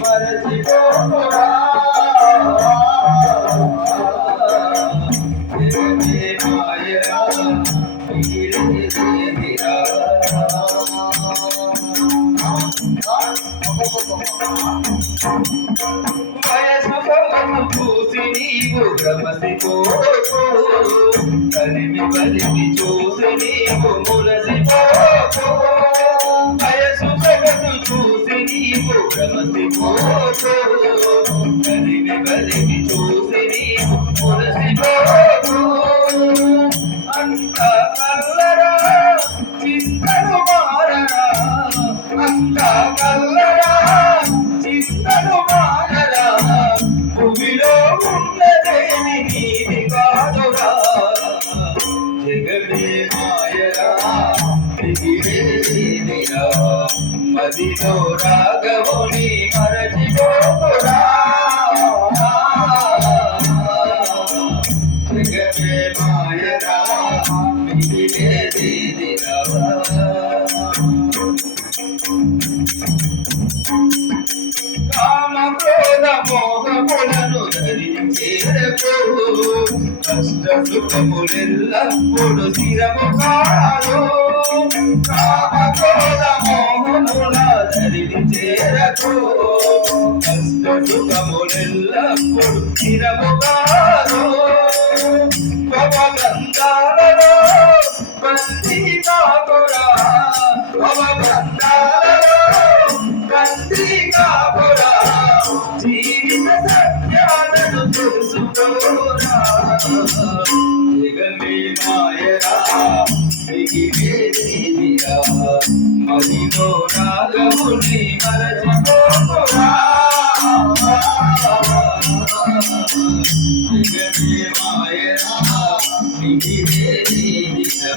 మరచిపోకురా మాయరా వయసు చూసి నీవు భ్రమసిపోకు కలిమి కలిమి చూసి నీవు మురసిపోకు వయసు చూసి నీవు భ్రమసిపోకు కలిమి కలిమి చూసి నీవు మురసిపోకు అంత కల్లరా చింతను మారరా అంత కల్లరా చింతను మారరా భూమిలో ఉన్నదేమి నీది కాదురా జగమే మాయరా దిగిరేదిరా మదిలో రాగవుని మరచిపోకురా జగమే మాయరా దిగిరేదిరా కామ క్రోధ మోహములను ధరించేరకు కష్ట సుఖములెల్లప్పుడు స్థిరము కాదు కామ క్రోధ మోహముల ధరించేరకు కష్ట సుఖములెల్లప్పుడు స్థిరము కాదు భవగంధాలలో బందీ కాకురా భవగంధాలలో బందీ కాకురా జీవిత సత్యాలను తెలుసుకోరా జగమే మాయరా దిగివేదిరా మదిలో రాగముని మరచిపోకురా జగమే మాయరా దిగివేదిరా